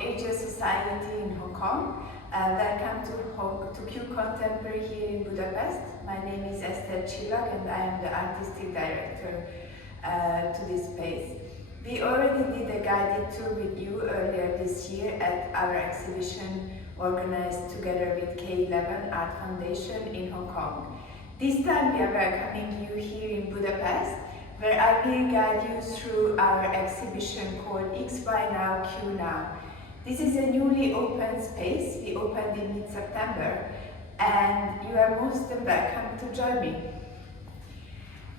Asian society in Hong Kong. Welcome to Q Contemporary here in Budapest. My name is Eszter Csillag and I am the Artistic Director to this space. We already did a guided tour with you earlier this year at our exhibition organized together with K11 Art Foundation in Hong Kong. This time we are welcoming you here in Budapest, where I will guide you through our exhibition called XY Now, Q Now. This is a newly opened space. We opened in mid-September, and you are most welcome to join me.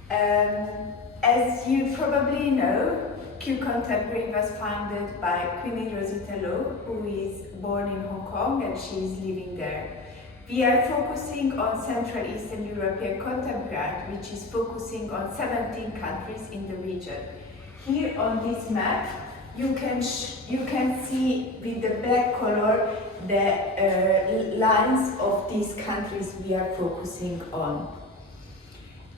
As you probably know, Q Contemporary was founded by Queenie Rosita Lowe, who is born in Hong Kong and she is living there. We are focusing on Central Eastern European contemporary art, which is focusing on 17 countries in the region. Here on this map, you can see with the black color the lines of these countries we are focusing on.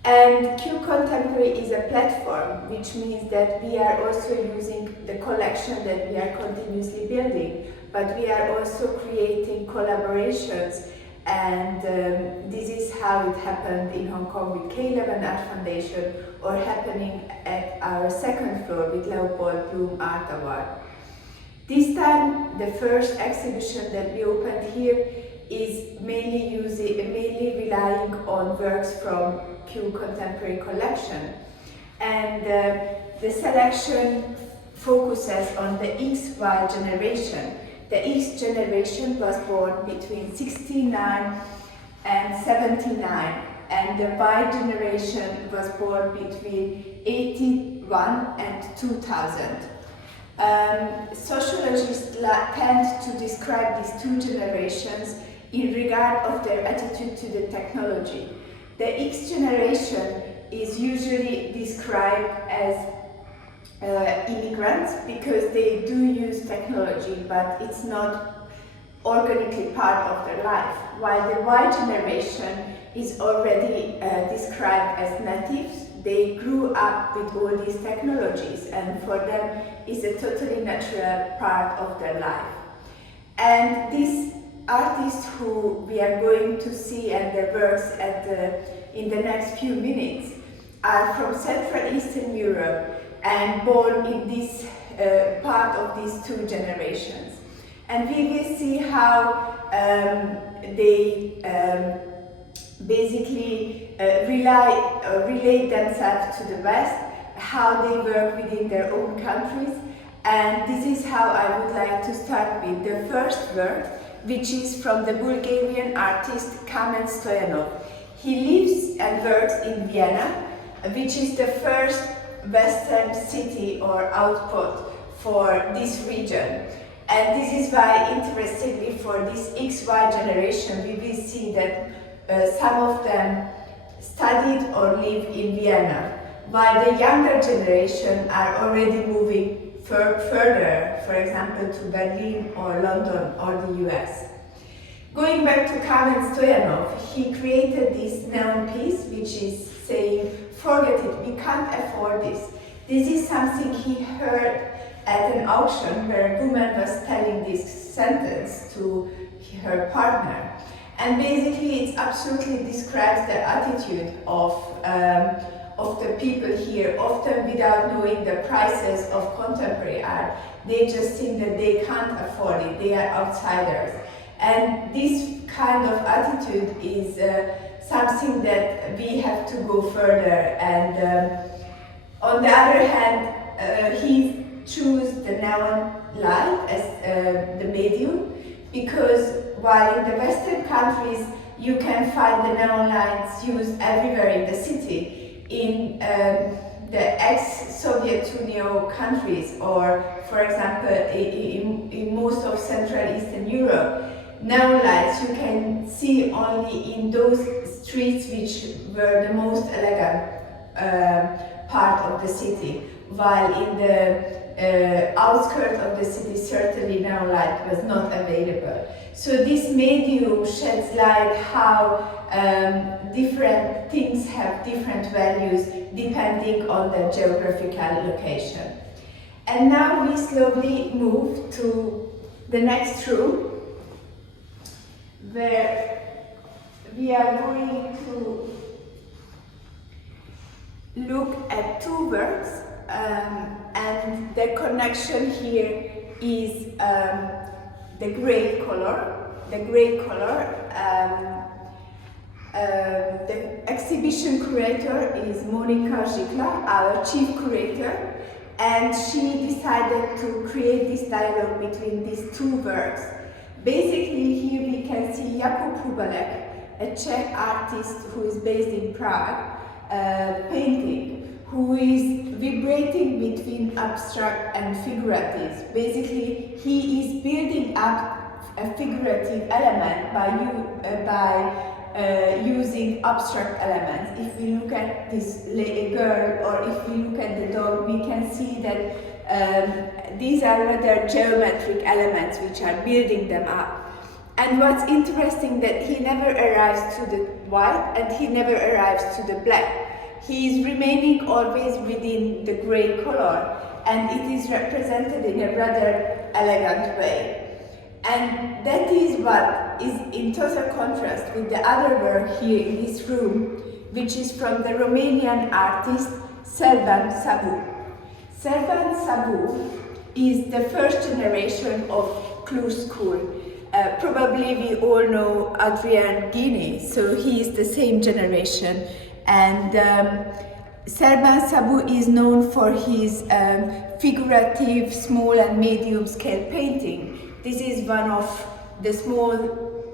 And Q Contemporary is a platform, which means that we are also using the collection that we are continuously building, but we are also creating collaborations, and this is how it happened in Hong Kong with K11 Art Foundation, or happening at our second floor with Leopold Bloom Art Award. This time, the first exhibition that we opened here is mainly relying on works from Q Contemporary collection, and the selection focuses on the XY generation. The X generation was born between 69 and 79, and the Y generation was born between 81 and 2000. Sociologists tend to describe these two generations in regard of their attitude to the technology. The X generation is usually described as immigrants because they do use technology, but it's not organically part of their life, while the Y generation is already described as natives. They grew up with all these technologies, and for them it's a totally natural part of their life. And these artists who we are going to see and their works in the next few minutes are from Central Eastern Europe and born in this part of these two generations. And we will see how they basically relate themselves to the West, how they work within their own countries. And this is how I would like to start with the first work, which is from the Bulgarian artist Kamen Steueno. He lives and works in Vienna, which is the first Western city or output for this region. And this is why, interestingly, for this XY generation, we will see that some of them studied or live in Vienna, while the younger generation are already moving further, for example, to Berlin or London or the US. Going back to Kamen Steueno, he created this neon piece which is saying, "Forget it, we can't afford this." This is something he heard at an auction where a woman was telling this sentence to her partner. And basically it absolutely describes the attitude of the people here, often without knowing the prices of contemporary art. They just think that they can't afford it, they are outsiders. And this kind of attitude is something that we have to go further. And on the other hand, he chose the neon light as the medium, because while in the Western countries you can find the neon lights used everywhere in the city, in the ex-Soviet Union countries, or for example in most of Central Eastern Europe, neon lights you can see only in those streets which were the most elegant part of the city, while in the outskirts of the city certainly neon light was not available. So this medium sheds light how different things have different values depending on the geographical location. And now we slowly move to the next room, where we are going to look at two works, and the connection here is the gray color. The exhibition curator is Monika Zsikla, our chief curator, and she decided to create this dialogue between these two works. Basically, here we can see Yakupalak, a Czech artist who is based in Prague, painting, who is vibrating between abstract and figurative. Basically, he is building up a figurative element by using abstract elements. If we look at this girl, or if we look at the dog, we can see that these are rather geometric elements which are building them up. And what's interesting that he never arrives to the white and he never arrives to the black. He is remaining always within the gray color, and it is represented in a rather elegant way. And that is what is in total contrast with the other work here in this room, which is from the Romanian artist Serban Szabó. Serban Szabó is the first generation of Cluj school. Probably we all know Adrian Ghini, so he is the same generation. And Serban Szabó is known for his figurative, small and medium scale painting. This is one of the small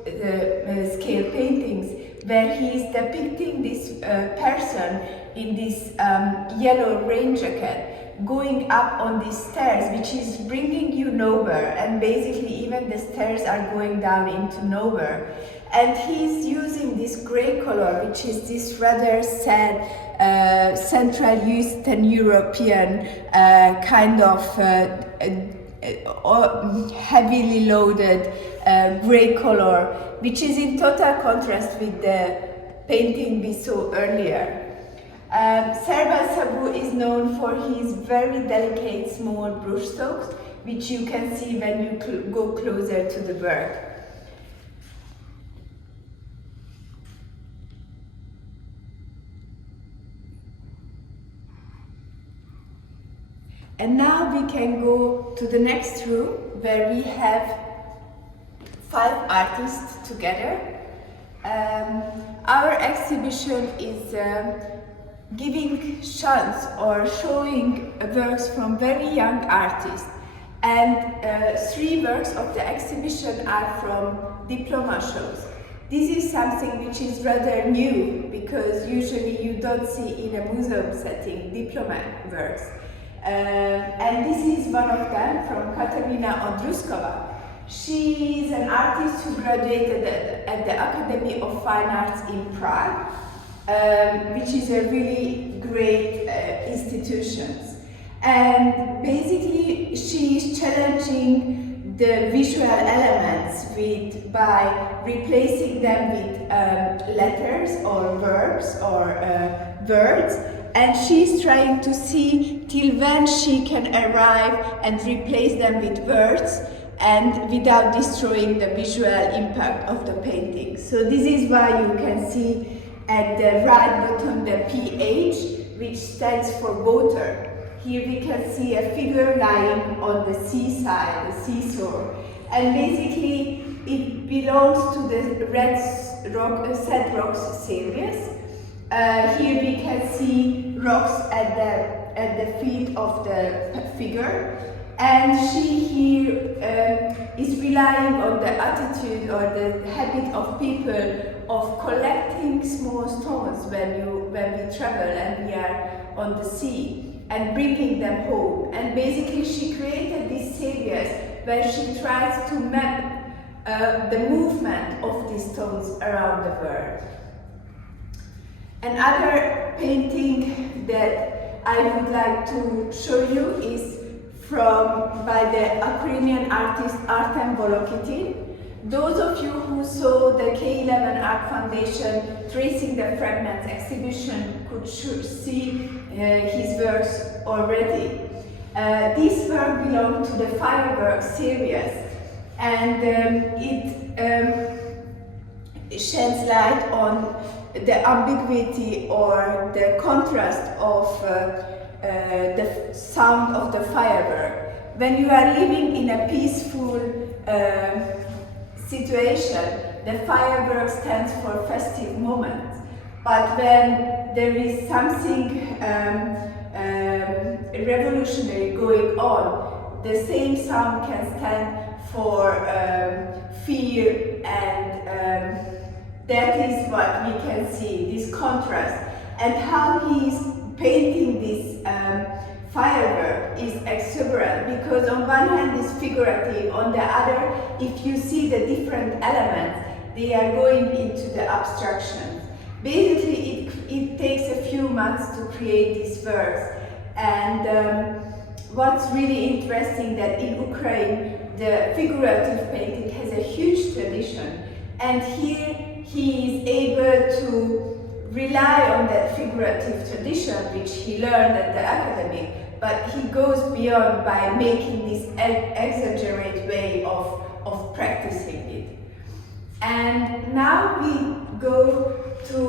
scale paintings where he is depicting this person in this yellow rain jacket going up on these stairs, which is bringing you nowhere, and basically even the stairs are going down into nowhere. And he's using this gray color, which is this rather sad Central Eastern European kind of heavily loaded gray color, which is in total contrast with the painting we saw earlier. Serban Szabó is known for his very delicate small brushstrokes, which you can see when you go closer to the work. And now we can go to the next room, where we have 5 artists together. Our exhibition is giving chance or showing works from very young artists. And 3 works of the exhibition are from diploma shows. This is something which is rather new, because usually you don't see in a museum setting diploma works. And this is one of them, from Katarina Andruskova. She is an artist who graduated at the Academy of Fine Arts in Prague, which is a really great institution. And basically she is challenging the visual elements by replacing them with letters or verbs or words. And she's trying to see till when she can arrive and replace them with words, and without destroying the visual impact of the painting. So this is why you can see at the right bottom the PH, which stands for water. Here we can see a figure lying on the seaside, the seashore. And basically it belongs to the Sad Rocks series. Here we can see rocks at the feet of the figure, and she here is relying on the attitude or the habit of people of collecting small stones when we travel and we are on the sea, and bringing them home. And basically she created this series where she tries to map the movement of these stones around the world. Another painting that I would like to show you is by the Ukrainian artist Artem Bologna. Those of you who saw the K11 Art Foundation Tracing the Fragments exhibition could see his works already. This work belonged to the Fireworks series, and it sheds light on the ambiguity or the contrast of the sound of the firework. When you are living in a peaceful situation, the firework stands for festive moments. But when there is something revolutionary going on, the same sound can stand for fear, and that is what we can see, this contrast. And how he is painting this firework is exuberant, because on one hand it's figurative, on the other, if you see the different elements, they are going into the abstractions. Basically, it takes a few months to create these works, and what's really interesting that in Ukraine the figurative painting has a huge tradition, and here he is able to rely on that figurative tradition which he learned at the academy, but he goes beyond by making this exaggerate way of practicing it. And now we go to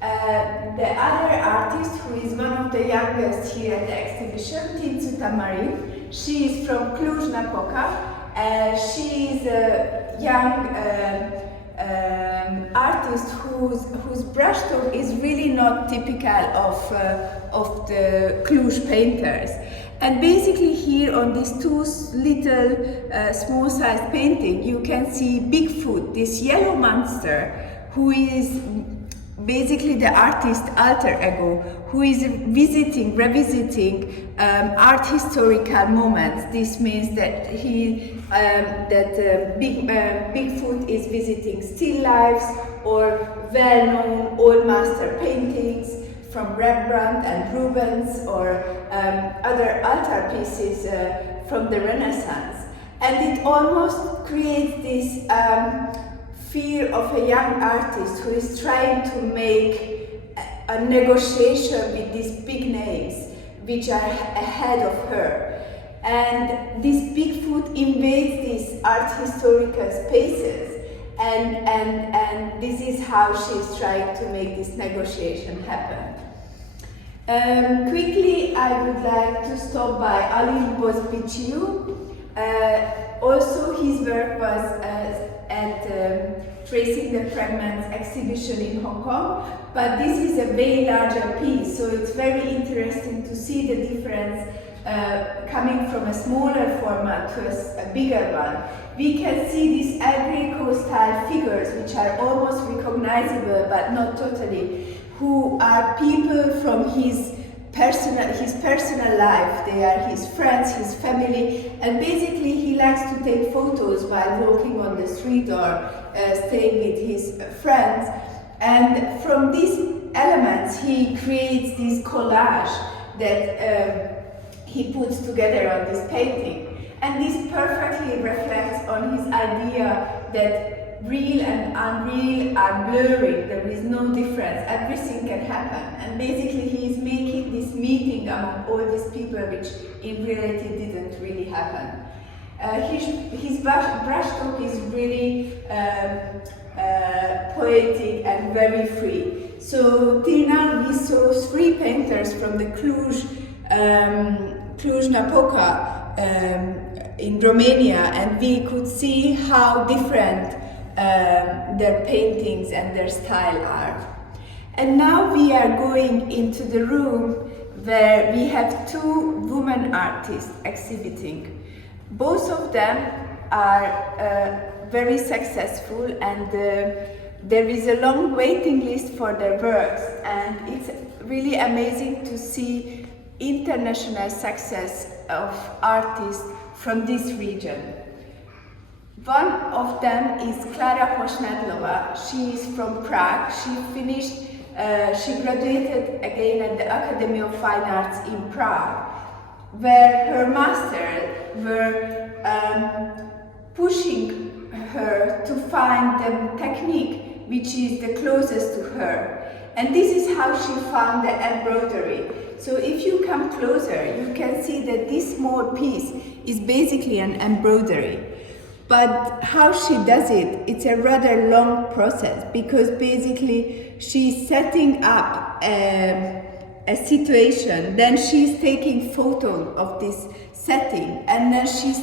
the other artist, who is one of the youngest here at the exhibition, Tincuta Marin. She is from Cluj-Napoca. She is a young artist whose brushstroke is really not typical of the Cluj painters. And basically here on these two little small-sized painting, you can see Bigfoot, this yellow monster, who is basically the artist's alter ego, who is revisiting art historical moments. This means that Bigfoot is visiting still lifes or well-known old master paintings from Rembrandt and Rubens, or other altar pieces from the Renaissance. And it almost creates this fear of a young artist who is trying to make a negotiation with these big names which are ahead of her. And this Bigfoot invades these art historical spaces, and this is how she's trying to make this negotiation happen. Quickly, I would like to stop by Alin Bozbiciu. Also, his work was at Tracing the Fragments exhibition in Hong Kong, but this is a very larger piece, so it's very interesting to see the difference coming from a smaller format to a bigger one. We can see these El Greco style figures, which are almost recognizable but not totally, who are people from his personal life. They are his friends, his family, and basically he likes to take photos while walking on the street or staying with his friends. And from these elements he creates this collage that he puts together on this painting. And this perfectly reflects on his idea that real and unreal are blurring, there is no difference, everything can happen. And basically he is making this meeting among all these people which in reality didn't really happen. His brushstroke is really poetic and very free. So till now we saw three painters from the Cluj-Napoca in Romania, and we could see how different their paintings and their style are. And now we are going into the room where we have two women artists exhibiting. Both of them are very successful, and there is a long waiting list for their works, and it's really amazing to see international success of artists from this region. One of them is Klara Hosnadlova. She is from Prague. She graduated again at the Academy of Fine Arts in Prague, where her masters were pushing her to find the technique which is the closest to her. And this is how she found the embroidery. So if you come closer, you can see that this small piece is basically an embroidery. But how she does it, it's a rather long process, because basically she's setting up a situation, then she's taking photos of this setting, and then she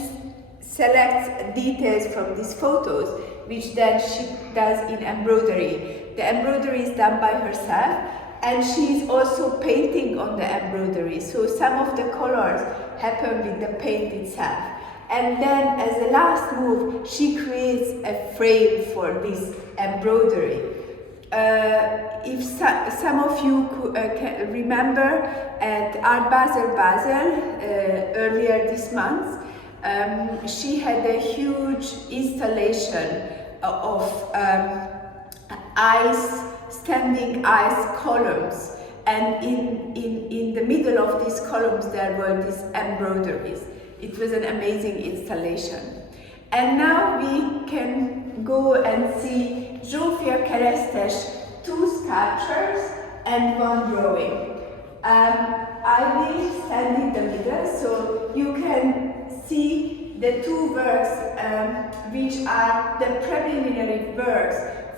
selects details from these photos, which then she does in embroidery. The embroidery is done by herself, and she's also painting on the embroidery, so some of the colors happen with the paint itself. And then as the last move, she creates a frame for this embroidery. If some of you can remember, at Art Basel earlier this month, she had a huge installation of standing ice columns, and in the middle of these columns there were these embroideries. It was an amazing installation. And now we can go and see Carrestache, 2 sculptures and 1 drawing. I will stand in the middle so you can see the 2 works which are the preliminary works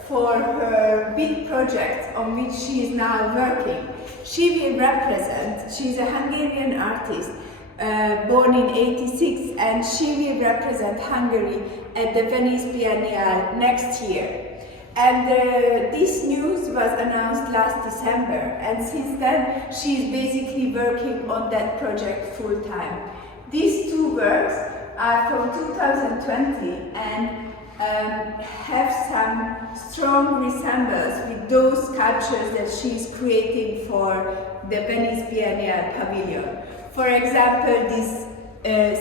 for her big project on which she is now working. She will represent, she's a Hungarian artist, born in '86, and she will represent Hungary at the Venice Biennale next year. And this news was announced last December, and since then she is basically working on that project full time. These 2 works are from 2020 and have some strong resemblance with those sculptures that she is creating for the Venice Biennale Pavilion. For example, this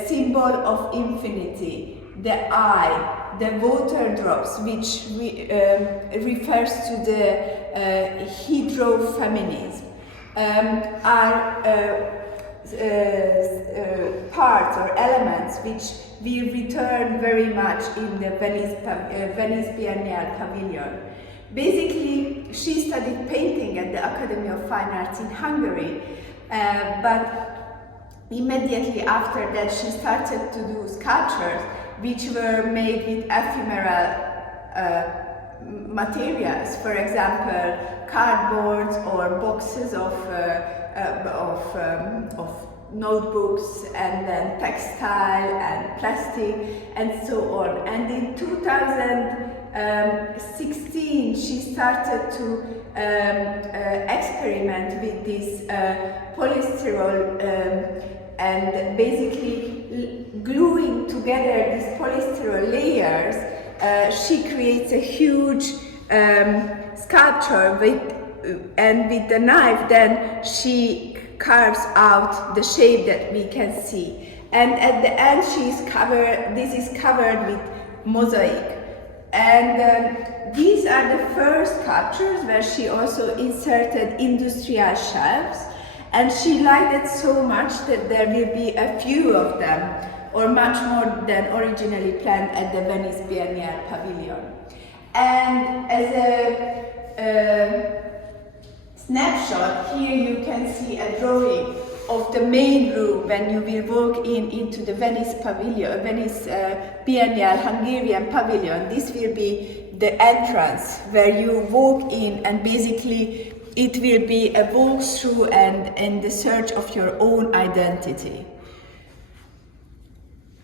symbol of infinity, the eye, the water drops, which refers to the hydrofeminism, are parts or elements which we return very much in the Venice Biennale Pavilion. Basically, she studied painting at the Academy of Fine Arts in Hungary, but immediately after that she started to do sculptures which were made with ephemeral materials, for example cardboards or boxes of notebooks, and then textile and plastic and so on. And in 2016 she started to experiment with this polystyrol and basically gluing together these polystyrol layers. She creates a huge sculpture and with the knife then she carves out the shape that we can see. And at the end this is covered with mosaic. And these are the first sculptures where she also inserted industrial shelves, and she liked it so much that there will be a few of them, or much more than originally planned, at the Venice Biennale Pavilion. And as a snapshot, here you can see a drawing of the main room when you will walk into the Venice Pavilion, Venice Biennale Hungarian Pavilion. This will be the entrance where you walk in, and basically it will be a walkthrough and in the search of your own identity.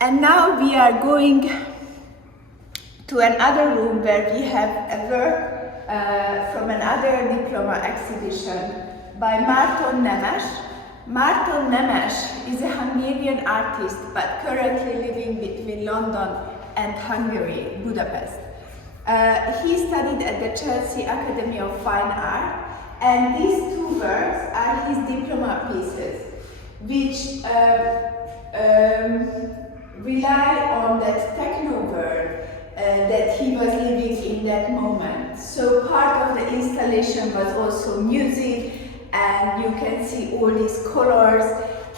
And now we are going to another room where we have a work from another diploma exhibition by Márton Nemes. Márton Nemes is a Hungarian artist but currently living between London and Hungary, Budapest. He studied at the Chelsea Academy of Fine Art, and these 2 works are his diploma pieces, which rely on that techno world that he was living in that moment. So part of the installation was also music, and you can see all these colors.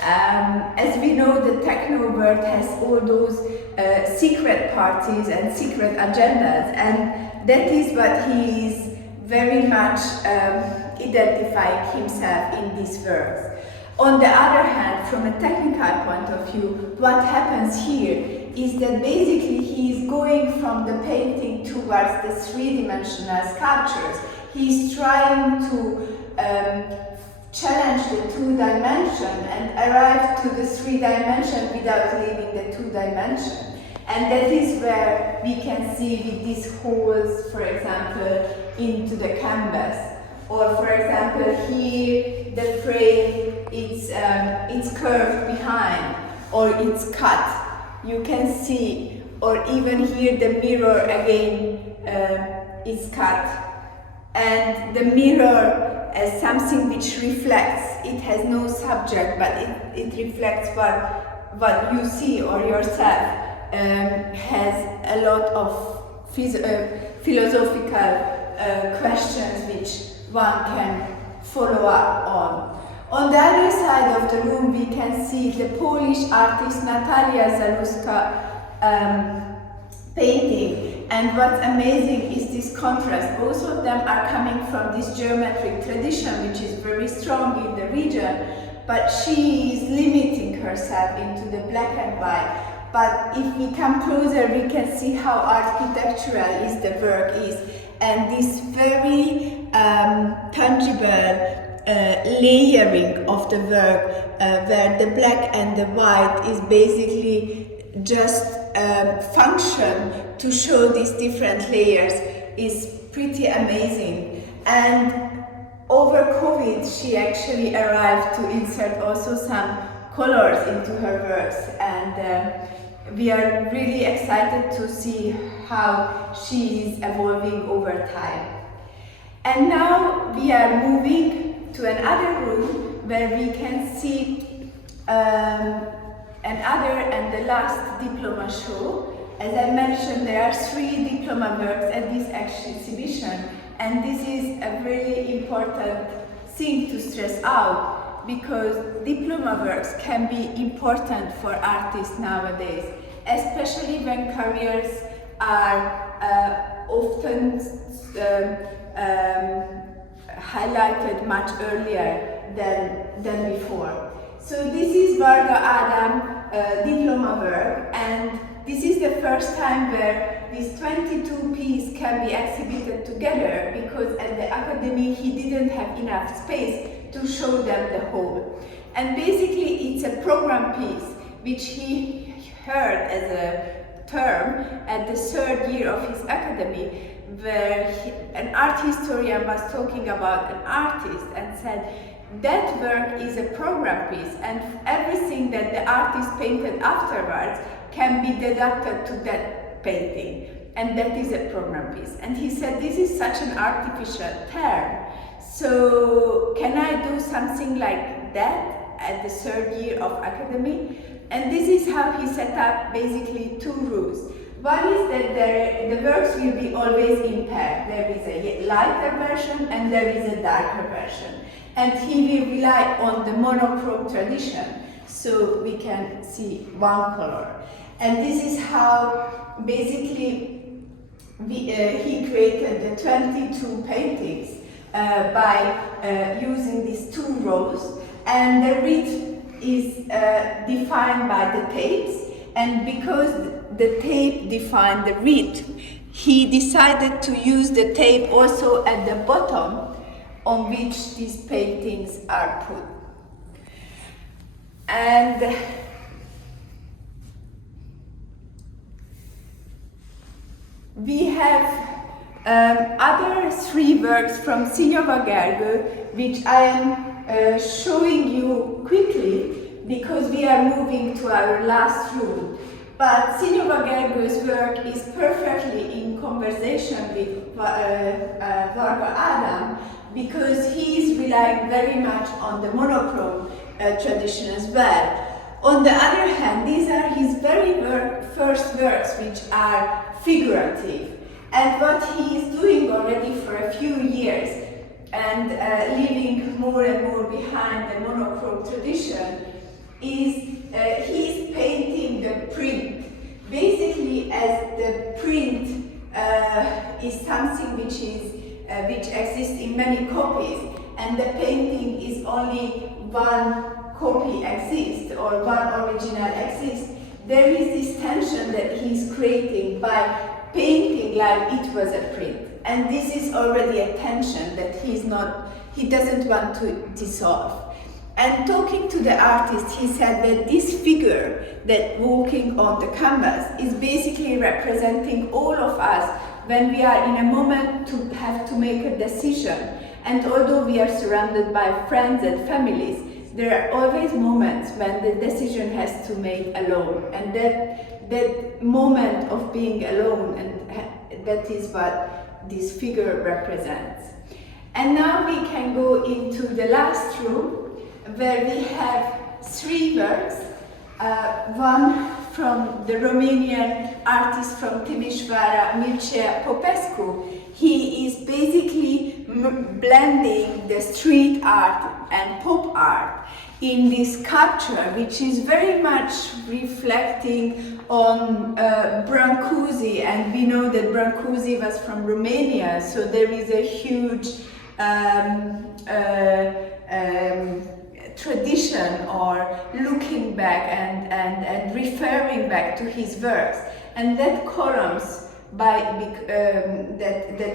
As we know, the techno world has all those secret parties and secret agendas, and that is what he is very much identifying himself in these works. On the other hand, from a technical point of view, what happens here is that basically he is going from the painting towards the three-dimensional sculptures. He is trying to challenge the two-dimension and arrive to the three-dimension without leaving the two-dimension. And that is where we can see with these holes, for example, into the canvas. Or for example, here the frame it's curved behind, or it's cut. You can see, or even here the mirror again is cut. And the mirror as something which reflects. It has no subject, but it reflects what you see or yourself. Has a lot of philosophical questions which one can follow up on. On the other side of the room we can see the Polish artist Natalia Zaluska painting, and what's amazing is this contrast. Both of them are coming from this geometric tradition which is very strong in the region, but she is limiting herself into the black and white. But if we come closer, we can see how architectural the work is, and this very tangible layering of the work, where the black and the white is basically just function to show these different layers, is pretty amazing. And over COVID, she actually arrived to insert also some colors into her works, and we are really excited to see how she is evolving over time. And now we are moving to another room where we can see another and the last diploma show. As I mentioned, there are 3 diploma works at this exhibition, and this is a really important thing to stress out, because diploma works can be important for artists nowadays, especially when careers are often highlighted much earlier than before. So this is Varga Adam diploma work, and this is the first time where these 22 pieces can be exhibited together, because at the academy he didn't have enough space to show them the whole. And basically it's a program piece which he heard as a term at the 3rd year of his academy, where an art historian was talking about an artist and said that work is a program piece, and everything that the artist painted afterwards can be deducted to that painting, and that is a program piece. And he said this is such an artificial term, so can I do something like that at the 3rd year of academy? And this is how he set up basically 2 rules. One is that the works will be always in pair. There is a lighter version and there is a darker version. And he will rely on the monochrome tradition, so we can see one color. And this is how basically he created the 22 paintings by using these 2 rows, and the width is defined by the tapes, and because the tape defined the width, he decided to use the tape also at the bottom on which these paintings are put. And we have other 3 works from Szinyova Gergő, which I am showing you quickly because we are moving to our last room. But Szinyova Gergő's work is perfectly in conversation with Varga Adam, because he is relying very much on the monochrome tradition as well. On the other hand, these are his very first works, which are figurative. And what he is doing already for a few years, and leaving more and more behind the monochrome tradition, is he is painting the print. Basically, as the print is something which exists in many copies, and the painting is only one copy exists or one original exists. there is this tension that he's creating by painting like it was a print. And this is already a tension that he doesn't want to dissolve. And talking to the artist, he said that this figure that walking on the canvas is basically representing all of us when we are in a moment to have to make a decision. And although we are surrounded by friends and families, there are always moments when the decision has to be made alone. And that moment of being alone, and that is what this figure represents. And now we can go into the last room, where we have 3 works, one from the Romanian artist from Timișoara, Mircea Popescu. He is basically blending the street art and pop art in this sculpture, which is very much reflecting on Brancusi, and we know that Brancusi was from Romania, so there is a huge tradition or looking back and referring back to his works, and that columns that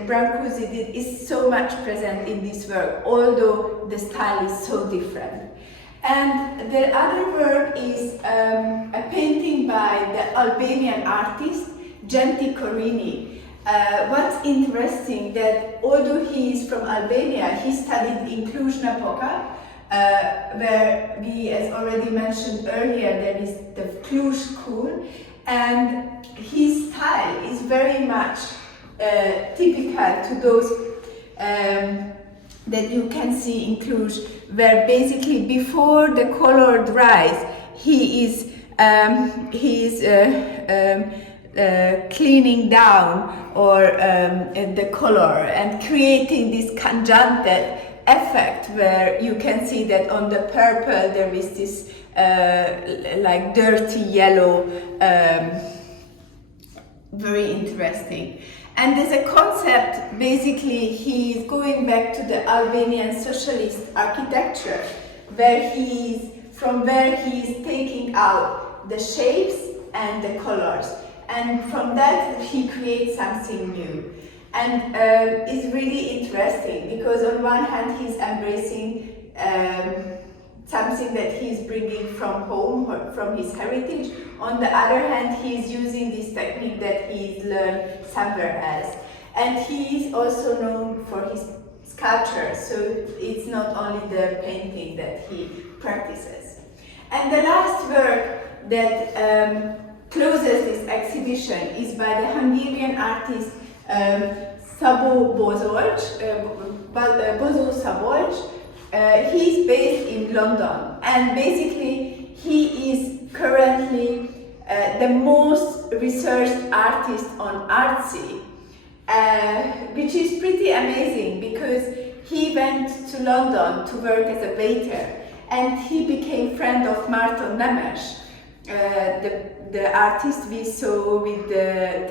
Brancusi did is so much present in this work, although the style is so different. And the other work is a painting by the Albanian artist Gianty Corrini. What's interesting that although he is from Albania, he studied in Cluj-Napoca, where we, as already mentioned earlier, there is the Cluj school, and his style is very much typical to those that you can see in Cluj, where basically before the color dries, he is cleaning down or the color and creating this cangiante effect, where you can see that on the purple there is this like dirty yellow, very interesting. And as a concept, basically he is going back to the Albanian socialist architecture, where he is taking out the shapes and the colors, and from that he creates something new. And it's really interesting because on one hand he's embracing something that he's bringing from home or from his heritage. On the other hand, he's using this technique that he's learned somewhere else. And he is also known for his sculpture, so it's not only the painting that he practices. And the last work that closes this exhibition is by the Hungarian artist Szabó Szabolcs. He's based in London, and basically he is currently the most researched artist on Artsy, which is pretty amazing because he went to London to work as a waiter, and he became friend of Márton Nemes, the artist we saw with the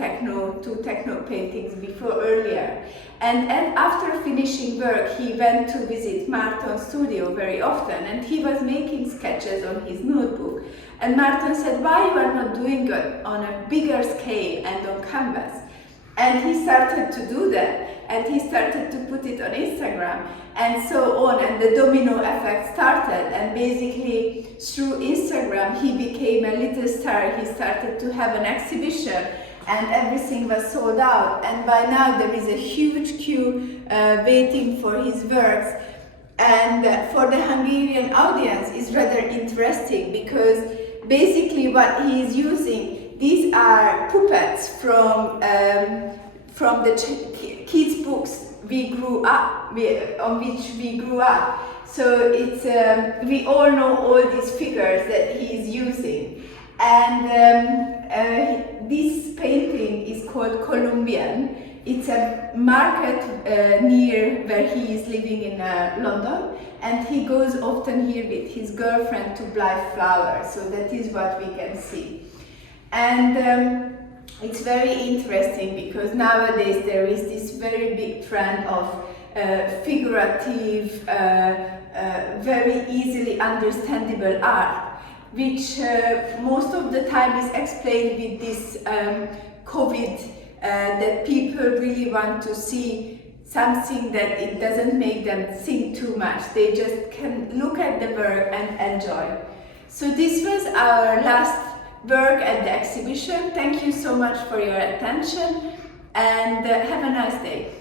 two techno paintings earlier. And after finishing work, he went to visit Márton's studio very often, and he was making sketches on his notebook. And Márton said, "Why you are not doing it on a bigger scale and on canvas?" And he started to do that, and he started to put it on Instagram, and so on, and the domino effect started, and basically through Instagram he became a little star. He started to have an exhibition, and everything was sold out, and by now there is a huge queue waiting for his works. And for the Hungarian audience is rather interesting because basically what he is using, these are puppets from the kids' books on which we grew up. So it's we all know all these figures that he is using. And this painting is called Colombian. It's a market near where he is living in London, and he goes often here with his girlfriend to buy flowers, so that is what we can see. And it's very interesting because nowadays there is this very big trend of figurative, very easily understandable art. which most of the time is explained with this COVID, that people really want to see something that it doesn't make them think too much. They just can look at the work and enjoy. So this was our last work at the exhibition. Thank you so much for your attention, and have a nice day.